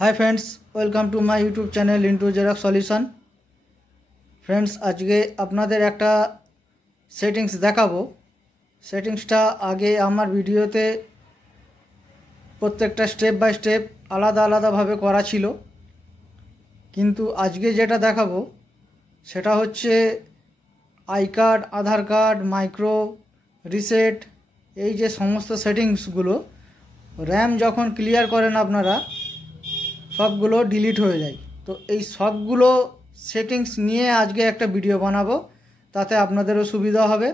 Hi friends, welcome to my YouTube channel into Xerox solution. Friends, आज के আপনাদের একটা সেটিংস দেখাবো। সেটিংসটা আগে আমার ভিডিওতে প্রত্যেকটা স্টেপ বাই স্টেপ আলাদা আলাদাভাবে করা ছিল, কিন্তু আজকে যেটা দেখাবো সেটা হচ্ছে I card, Aadhaar card, micro reset, এই যে সমস্ত সেটিংসগুলো র্যাম যখন ক্লিয়ার করেন আপনারা সবগুলো ডিলিট হয়ে যায়। তো এই সবগুলো সেটিংস নিয়ে আজকে একটা ভিডিও বানাবো, তাতে আপনাদেরও সুবিধা হবে।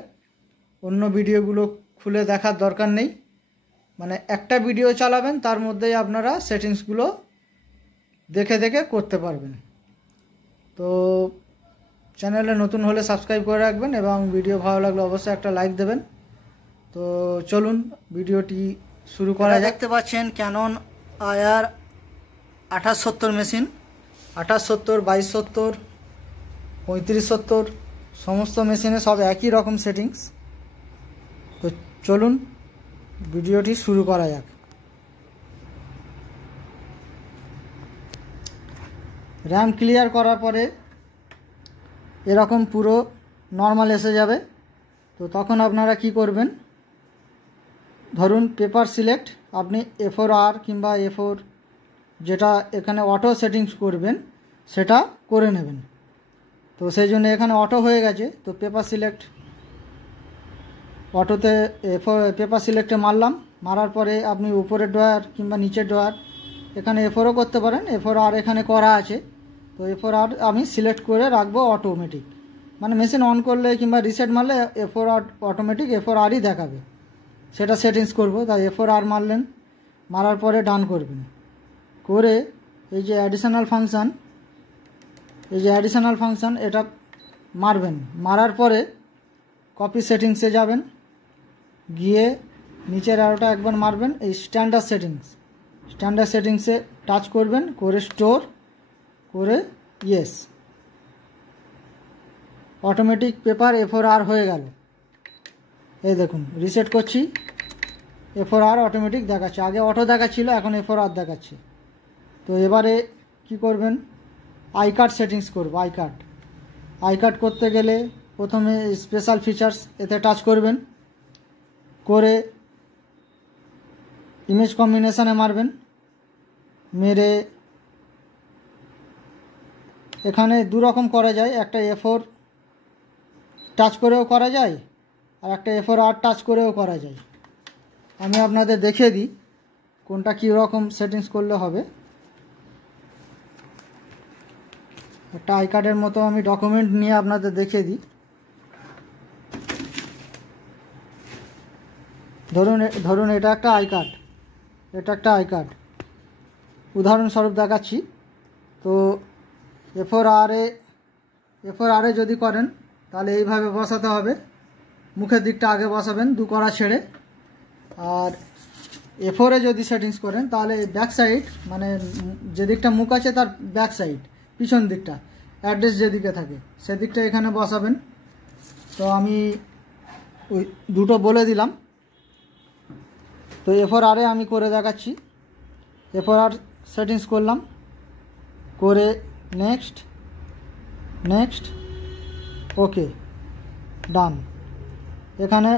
অন্য ভিডিওগুলো খুলে দেখার দরকার নেই, মানে একটা ভিডিও চালাবেন, তার মধ্যেই আপনারা সেটিংসগুলো দেখে দেখে করতে পারবেন। তো চ্যানেলে নতুন হলে সাবস্ক্রাইব করে রাখবেন এবং ভিডিও ভালো লাগলে অবশ্যই একটা লাইক দেবেন। তো চলুন ভিডিওটি শুরু করা যাক। দেখতে পাচ্ছেন ক্যানন আয়ার 2870 মেশিন, 2870, 2270, 3570 সমস্ত মেশিনে সব একই রকম সেটিংস। তো চলুন ভিডিওটি শুরু করা যাক। র্যাম ক্লিয়ার করার পরে এরকম পুরো নর্মাল এসে যাবে। তো তখন আপনারা কি করবেন, ধরুন পেপার সিলেক্ট, আপনি A4R কিংবা A4 যেটা এখানে অটো সেটিংস করবেন সেটা করে নেবেন। তো সেই জন্য এখানে অটো হয়ে গেছে। তো পেপার সিলেক্ট, অটোতে পেপার সিলেক্টে মারলাম, মারার পরে আপনি উপরের ড্রয়ার কিংবা নিচের ড্রয়ার এখানে A4ও করতে পারেন। A4R এখানে করা আছে, তো A4R আমি সিলেক্ট করে রাখবো অটোমেটিক, মানে মেশিন অন করলে কিংবা রিসেট মারলে A4R অটোমেটিক A4Rই দেখাবে, সেটা সেটিংস করব। তাই A4R মারলেন, মারার পরে ডান করবেন, করে এই যে অ্যাডিশনাল ফাংশান, এটা মারবেন। মারার পরে কপি সেটিংসে যাবেন, গিয়ে নিচের অ্যারোটা একবার মারবেন, এই স্ট্যান্ডার্ড সেটিংসে টাচ করবেন, করে স্টোর করে ইয়েস, অটোমেটিক পেপার A4R হয়ে গেল। এই দেখুন রিসেট করছি, A4R অটোমেটিক দেখাচ্ছে, আগে অটো দেখাচ্ছিল, এখন A4R দেখাচ্ছে। তো এবারে কি করবেন, আই কার্ড সেটিংস করব। আই কার্ড করতে গেলে প্রথমে স্পেশাল ফিচার্স এতে টাচ করবেন, করে ইমেজ কম্বিনেশানে মারবেন, মেরে এখানে দু রকম করা যায়, একটা A4 টাচ করেও করা যায় আর একটা A4R টাচ করেও করা যায়। আমি আপনাদের দেখিয়ে দিই কোনটা কী রকম সেটিংস করলে হবে। একটা আই কার্ডের মতো আমি ডকুমেন্ট নিয়ে আপনাদের দেখিয়ে দিই। ধরুন এটা একটা আই কার্ড, উদাহরণস্বরূপ দেখাচ্ছি। তো A4R যদি করেন তাহলে এইভাবে বসাতে হবে, মুখের দিকটা আগে বসাবেন, দু করা ছেড়ে। আর A4 যদি সেটিংস করেন তাহলে ব্যাক সাইড, মানে যে দিকটা মুখ আছে তার ব্যাক সাইড, পিছন দিকটা, অ্যাড্রেস যেদিকে থাকে সেদিকটা এখানে বসাবেন। তো আমি ওই দুটো বলে দিলাম। তো A4R আমি করে দেখাচ্ছি। A4R সেটিংস করলাম, করে নেক্সট ওকে, ডান। এখানে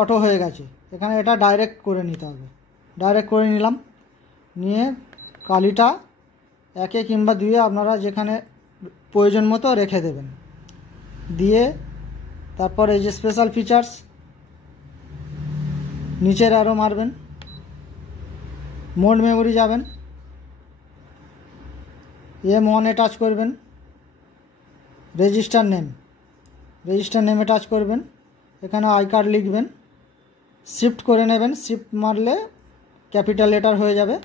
অটো হয়ে গেছে, এখানে এটা ডাইরেক্ট করে নিতে হবে। ডাইরেক্ট করে নিলাম, নিয়ে কালিটা 1 কিংবা 2 আপনারা যেখানে প্রয়োজন মতো রেখে দেবেন। দিয়ে তারপর এই যে স্পেশাল ফিচার্স, নিচের আরও মারবেন, মোড মেমোরি যাবেন, M1 টাচ করবেন, রেজিস্টার নেমে টাচ করবেন, এখানে আই কার্ড লিখবেন, শিফট করে নেবেন, শিফট মারলে ক্যাপিটাল লেটার হয়ে যাবে,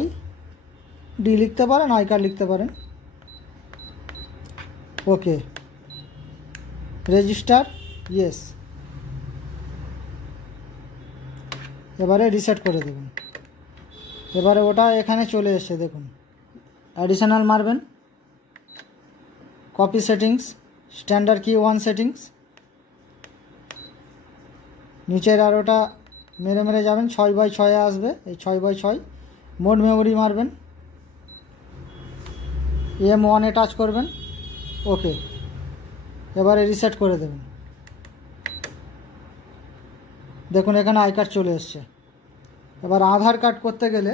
ID লিখতে পারেন, আই কার্ড লিখতে পারেন, ওকে, রেজিস্টার ইয়েস। এবারে রিসেট করে দেবেন। এবারে ওটা এখানে চলে এসেছে, দেখুন অ্যাডিশনাল মারবেন, কপি সেটিংস, স্ট্যান্ডার্ড কি 1 সেটিংস, নিচের আর ওটা মেরে যাবেন, 6x6 আসবে, এই 6x6 মোড মেমোরি মারবেন, M1-এ টাচ করবেন, ওকে। এবারে রিসেট করে দেবেন। দেখুন এখানে আই কার্ড চলে এসছে। এবার আধার কার্ড করতে গেলে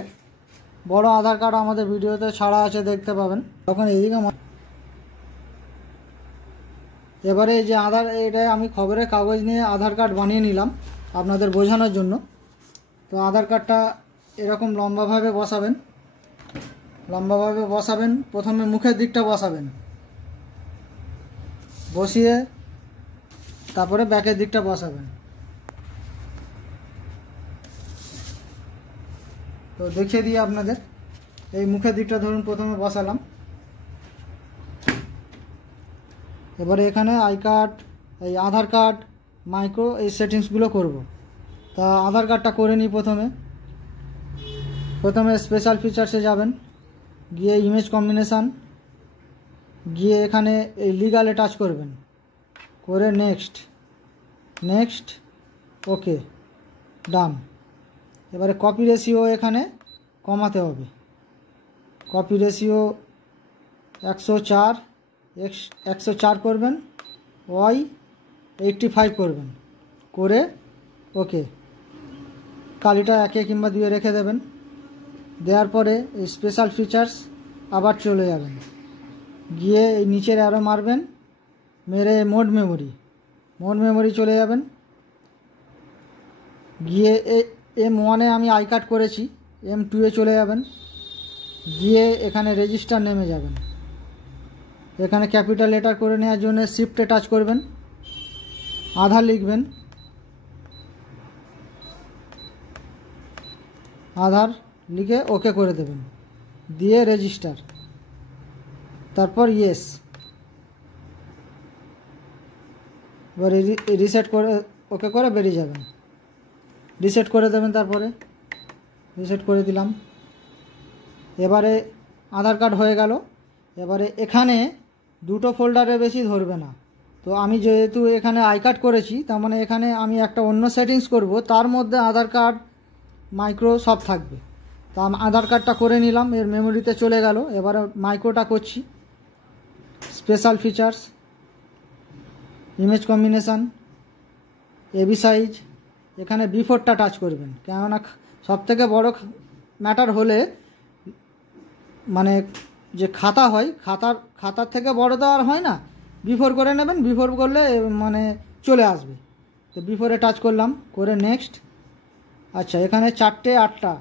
বড় আধার কার্ড আমাদের ভিডিওতে ছাড়া আছে, দেখতে পাবেন। তখন এইদিকে এবারে এই যে এটা আমি খবরের কাগজ নিয়ে আধার কার্ড বানিয়ে নিলাম আপনাদের বোঝানোর জন্য। তো আধার কার্ডটা এরকম লম্বাভাবে বসাবেন। প্রথমে মুখের দিকটা বসাবেন, বসিয়ে তারপরে ব্যাকের দিকটা বসাবেন। তো দেখিয়ে দিই আপনাদের। এই মুখের দিকটা ধরুন প্রথমে বসালাম। এবারে এখানে এই আধার কার্ড, মাইক্রো, এই সেটিংসগুলো করব। তা আধার কার্ডটা করে নিই। প্রথমে স্পেশাল ফিচার্সে যাবেন, গিয়ে ইমেজ কম্বিনেশান, গিয়ে এখানে এই লিগালে টাচ করবেন, করে নেক্সট, ওকে, ডান। এবারে কপি রেশিও এখানে কমাতে হবে। কপি রেশিও 104 করবেন, ওয়াই 85 করবেন, করে ওকে। কালিটা 1 কিংবা 2 রেখে দেবেন। দেওয়ার পরে এই স্পেশাল ফিচার্স আবার চলে যাবেন, গিয়ে এই নিচের অ্যারো মারবেন, মেরে মোড মেমোরি চলে যাবেন। গিয়ে M1-এ আমি আই কার্ড করেছি, M2-এ চলে যাবেন। গিয়ে এখানে রেজিস্টার নেমে যাবেন। এখানে ক্যাপিটাল লেটার করে নেওয়ার জন্য শিফটে টাচ করবেন, আধার লিখবেন, আধার লিখে ওকে করে দেবেন, দিয়ে রেজিস্টার, তারপর ইয়েস। এবার রিসেট করে ওকে করে বেরিয়ে যাবেন। রিসেট করে দেবেন, তারপরে রিসেট করে দিলাম। এবারে আধার কার্ড হয়ে গেল। এবারে এখানে দুটো ফোল্ডারে বেশি ধরবে না। তো আমি যেহেতু এখানে আই কার্ড করেছি, তার মানে এখানে আমি একটা অন্য সেটিংস করব, তার মধ্যে আধার কার্ড, মাইক্রো সব থাকবে। তো আমি আধার কার্ডটা করে নিলাম, এর মেমোরিতে চলে গেল। এবারে মাইক্রোটা করছি, special features, image combination, AB size, এখানে বিফোরটা টাচ করবেন। কেননা সবথেকে বড় ম্যাটার হলে মানে যে খাতা হয়, খাতার থেকে বড় তো আর হয় না, বিফোর করে নেবেন। বিফোর করলে মানে চলে আসবে। তো বিফোরে টাচ করলাম, করে নেক্সট। আচ্ছা, এখানে 4টে 8টা,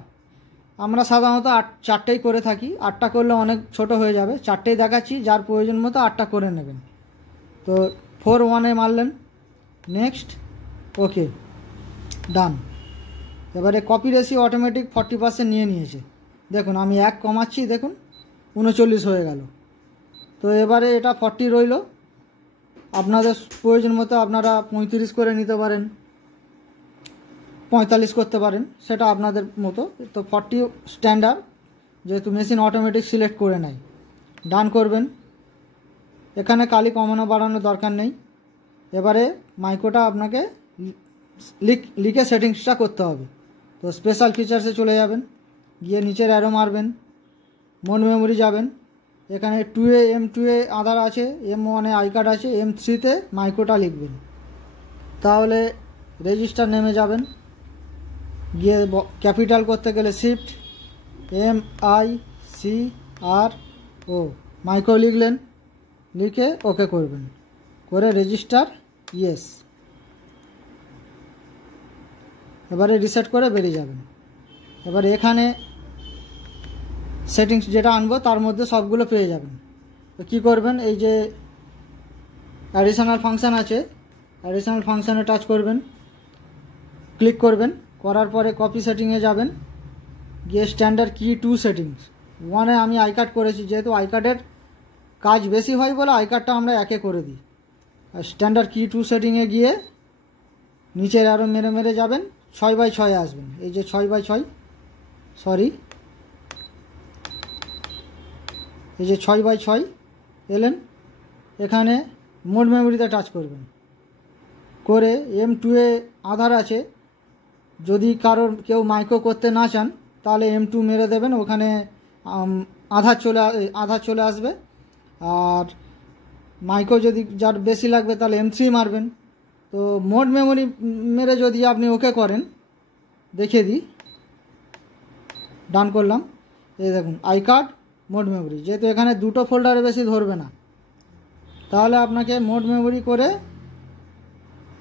আমরা সাধারণত 4টেই করে থাকি। 8টা করলে অনেক ছোট হয়ে যাবে, 4টেই দেখাচ্ছি, যার প্রয়োজন মতো 8টা করে নেবেন। তো 4-1-এ মারলেন, নেক্সট, ওকে, ডান। এবারে কপি রেশিও অটোমেটিক 40% নিয়ে নিয়েছে। দেখুন আমি 1 কমাচ্ছি, দেখুন 39 হয়ে গেল। তো এবারে এটা 40 রইল। আপনাদের প্রয়োজন মতো আপনারা 35 করে নিতে পারেন, 45 করতে পারেন, সেটা আপনাদের মতো। তো 40 স্ট্যান্ডার্ড, যেহেতু মেশিন অটোমেটিক সিলেক্ট করে নেয়। ডান করবেন। এখানে কালি কমানো বাড়ানোর দরকার নেই। এবারে মাইক্রোটা আপনাকে লিখে সেটিংসটা করতে হবে। তো স্পেশাল ফিচার্সে চলে যাবেন, গিয়ে নিচের অ্যারো মারবেন, মোড মেমোরি যাবেন। এখানে M2-এ আধার আছে, M1-এ আই কার্ড আছে, M3-তে মাইক্রোটা লিখবেন। তাহলে রেজিস্টার নেমে যাবেন। গিয়ে ক্যাপিটাল করতে গেলে শিফট MICRO, মাইক্রো লিখলেন, লিখে ওকে করবেন, করে রেজিস্টার, ইয়েস। এবারে রিসেট করে বেরিয়ে যাবেন। এবারে এখানে সেটিংস যেটা আনবো তার মধ্যে সবগুলো পেয়ে যাবেন। তো কী করবেন, এই যে অ্যাডিশনাল ফাংশান আছে, অ্যাডিশনাল ফাংশানে টাচ করবেন, ক্লিক করবেন, করার পরে কপি সেটিংয়ে যাবেন, গিয়ে স্ট্যান্ডার্ড কি 2 সেটিংস 1-এ আমি আই কার্ড করেছি, যেহেতু আই কার্ডের কাজ বেশি হয় বলে আই কার্ডটা আমরা 1-এ করে দিই। আর স্ট্যান্ডার্ড কি 2 সেটিংয়ে গিয়ে নিচের আরও মেরে যাবেন, 6x6-এ আসবেন। এই যে 6x6, এই যে 6x6 এলেন। এখানে মোড মেমোরিতে টাচ করবেন, করে M2-এ আধার আছে, যদি কেউ মাইক্রো করতে না চান তাহলে M2 মেরে দেবেন, ওখানে আধার চলে আসবে। আর মাইক্রো যদি যার বেশি লাগবে তাহলে M3 মারবেন। তো মোড মেমোরি মেরে যদি আপনি ওকে করেন, দেখিয়ে দিই, ডান করলাম, এই দেখুন আই কার্ড মোড মেমোরি, যেহেতু এখানে দুটো ফোল্ডারে বেশি ধরবে না, তাহলে আপনাকে মোড মেমোরি করে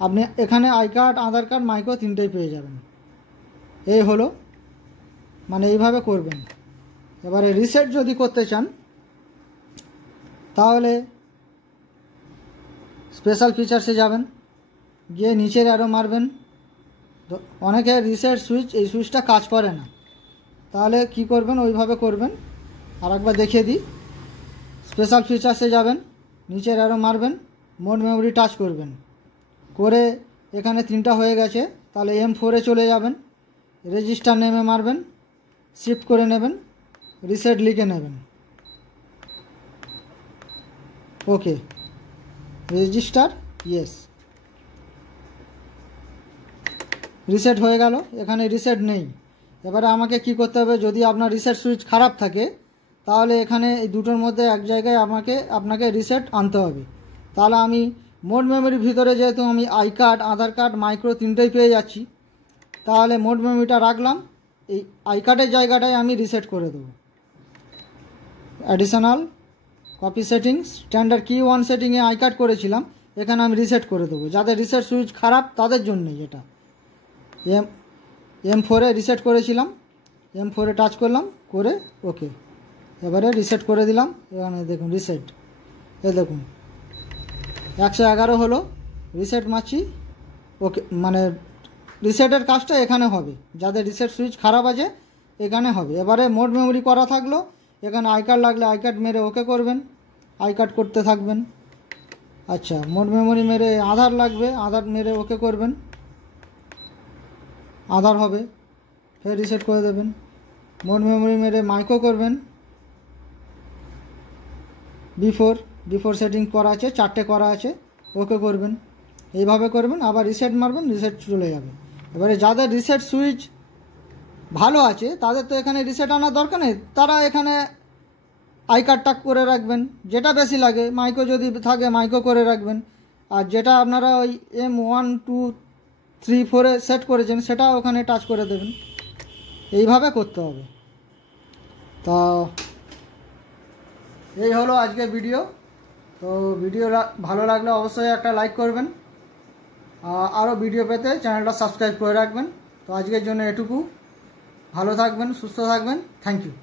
আপনি এখানে I card, Aadhaar card, micro তিনটেই পেয়ে যাবেন। এই হলো, মানে এইভাবে করবেন। এবারে রিসেট যদি করতে চান তাহলে স্পেশাল ফিচার্সে যাবেন, গিয়ে নিচের অ্যারো মারবেন। অনেকে রিসেট সুইচ, এই সুইচটা কাজ করে না, তাহলে কি করবেন, ওইভাবে করবেন। আর একবার দেখিয়ে দিই, স্পেশাল ফিচার্সে যাবেন, নিচের অ্যারো মারবেন, মোড মেমোরি টাচ করবেন, করে এখানে 3টা হয়ে গেছে, তাহলে M4-এ চলে যাবেন, রেজিস্টার নেমে মারবেন, শিফট করে নেবেন, রিসেট লিখে নেবেন, ওকে, রেজিস্টার ইয়েস, রিসেট হয়ে গেল। এখানে রিসেট নেই। এবারে আমাকে কি করতে হবে, যদি আপনার রিসেট সুইচ খারাপ থাকে তাহলে এখানে এই দুটোর মধ্যে এক জায়গায় আপনাকে রিসেট আনতে হবে। তাহলে আমি মোড মেমোরির ভিতরে যেহেতু আমি I card, Aadhaar card, micro তিনটেই পেয়ে যাচ্ছি, তাহলে মোড মেমোরিটা রাখলাম, এই আই কার্ডের জায়গাটায় আমি রিসেট করে দেবো। অ্যাডিশনাল কপি সেটিংস, স্ট্যান্ডার্ড কি 1 সেটিংয়ে আই কার্ড করেছিলাম, এখানে আমি রিসেট করে দেবো। যাদের রিসেট সুইচ খারাপ তাদের জন্যই এটা। M4-এ রিসেট করেছিলাম, M4-এ টাচ করলাম, করে ওকে, এবারে রিসেট করে দিলাম। এখানে দেখুন রিসেট, এই দেখুন 111 হলো, রিসেট মারছি, ওকে, মানে রিসেটের কাজটা এখানে হবে। যাদের রিসেট সুইচ খারাপ আছে এখানে হবে। এবারে মোড মেমোরি করা থাকলো, এখানে আই কার্ড লাগলে আই কার্ড মেরে ওকে করবেন, আই কার্ড করতে থাকবেন। আচ্ছা, মোড মেমোরি মেরে আধার লাগবে, আধার মেরে ওকে করবেন, আধার হবে, ফের রিসেট করে দেবেন। মোড মেমোরি মেরে মাইক্রো করবেন, বিফোর সেটিং করা আছে, 4টে করা আছে, ওকে করবেন, এইভাবে করবেন। আবার রিসেট মারবেন, রিসেট চলে যাবে। এবারে যাদের রিসেট সুইচ ভালো আছে তাদের তো এখানে রিসেট আনার দরকার নেই, তারা এখানে আই কার্ডটা করে রাখবেন, যেটা বেশি লাগে, মাইক্রো যদি থাকে মাইক্রো করে রাখবেন, আর যেটা আপনারা ওই M1 2 3 4-এ সেট করেছেন সেটা ওখানে টাচ করে দেবেন। এইভাবে করতে হবে। তো এই হলো আজকে ভিডিও। তো ভিডিও ভালো লাগলে অবশ্যই একটা লাইক করবেন, আরও ভিডিও পেতে চ্যানেলটা সাবস্ক্রাইব করে রাখবেন। তো আজকের জন্য এটুকু, ভালো থাকবেন, সুস্থ থাকবেন, থ্যাংক ইউ।